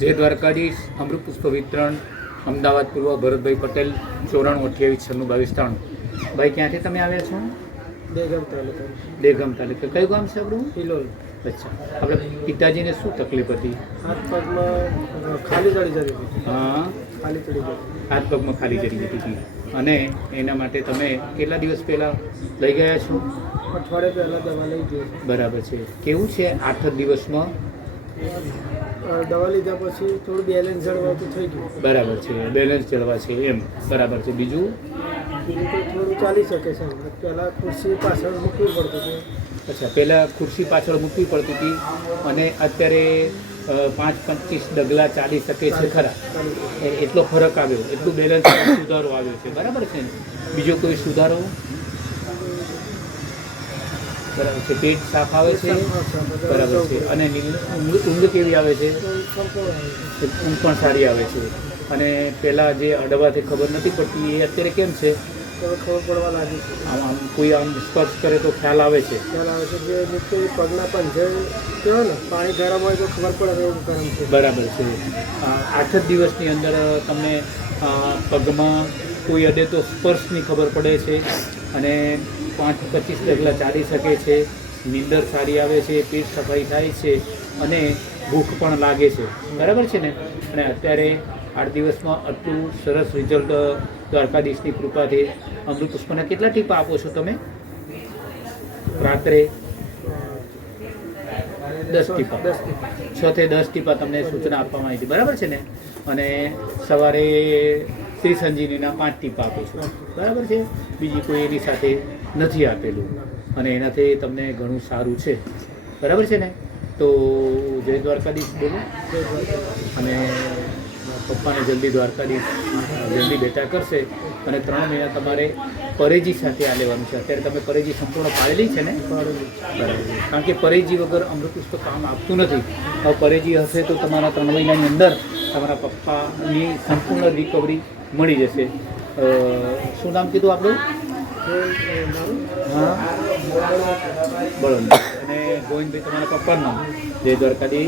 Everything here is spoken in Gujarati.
જય દ્વારકાધીશ અમૃત પુષ્પ વિતરણ અમદાવાદ પૂર્વ ભરતભાઈ પટેલ ચોરાણું અઠ્યાવીસ છન્નું બાવીસ ત્રાણું. ભાઈ ક્યાંથી તમે આવ્યા છો? દેગમ તાલુકા દેગમ તાલુકા. કયું ગામ છે આપણું? હિલોલ. અચ્છા. આપણે પિતાજીને શું તકલીફ હતી? હાથ પગમાં ખાલી ચડી જતી હતી. હા. ખાલી ચડી જતી હાથ પગમાં ખાલી ચડી જતી હતી. અને એના માટે તમે કેટલા દિવસ પહેલાં લઈ ગયા છો? અઠવાડિયા પહેલાં દવા લઈ ગઈ બરાબર છે. કેવું છે આઠ દિવસમાં? દવા લીધા પછી થોડું બેલેન્સ જળવાતું થઈ ગયું. બરાબર છે બેલેન્સ જળવા છે એમ. બરાબર છે બીજું? બીજું થોડું ચાલી શકે છે પહેલાં ખુરશી પાછળ મૂકવી પડતું હતું. અચ્છા પહેલાં ખુરશી પાછળ મૂકવી પડતી હતી અને અત્યારે પાંચ પચીસ ડગલા ચાલી શકે છે ખરા. એટલો ફરક આવ્યો એટલું બેલેન્સ સુધારો આવ્યો છે. બરાબર છે બીજો કોઈ સુધારો? બરાબર છે. પેટ સાફ આવે છે. બરાબર છે. અને ઊંઘ કેવી આવે છે. ઊંઘ પણ સારી આવે છે. અને પહેલાં જે અડવાથી ખબર નથી પડતી એ અત્યારે કેમ છે? ખબર પડવા લાગી છે આમ આમ કોઈ આમ સ્પર્શ કરે તો ખ્યાલ આવે છે. ખ્યાલ આવે છે. જે નીચે પગના પંજે કહેવાય ને પાણી ગરમ હોય તો ખબર પડે એવું ગરમ છે. બરાબર છે. આઠ જ દિવસની અંદર તમને પગમાં કોઈ અડે તો સ્પર્શની ખબર પડે છે. અને પાંચ પચીસ ડગલા ચાલી શકે છે નીંદર સારી આવે છે પેટ સફાઈ થાય છે અને ભૂખ પણ લાગે છે. બરાબર છે ને? અને અત્યારે આઠ દિવસમાં આટલું સરસ રિઝલ્ટ દ્વારકાધીશની કૃપાથી અમૃત પુષ્પના કેટલા ટીપા આપો છો તમે? રાત્રે દસ ટીપા. દસ ટીપા. છ થી દસ ટીપા તમને સૂચના આપવામાં આવી હતી. બરાબર છે ને? અને સવારે શ્રી સંજીવનીના પાંચ ટીપ આપો છો. બરાબર છે? બીજી કોઈ એની સાથે નથી આપેલું. અને એનાથી તમને ઘણું સારું છે. બરાબર છે ને? તો જય દ્વારકાધીશ બોલો. અને પપ્પાને જલ્દી દ્વારકાધીશ, જલ્દી બેઠા કરશે. અને ત્રણ મહિના તમારે પરેજી સાથે આ લેવાનું છે. અત્યારે તમે પરેજી સંપૂર્ણ પાડેલી છે ને. બરાબર. કારણ કે પરેજી વગર અમૃતપુષ્પ કામ આપતું નથી. હવે પરેજી હશે તો તમારા ત્રણ મહિનાની અંદર તમારા પપ્પાની સંપૂર્ણ રિકવરી મળી જશે. શું નામ કીધું આપણું? હા? બળવંત અને ગોવિંદભાઈ, તમારા પપ્પાનું નામ? જય દ્વારકાધી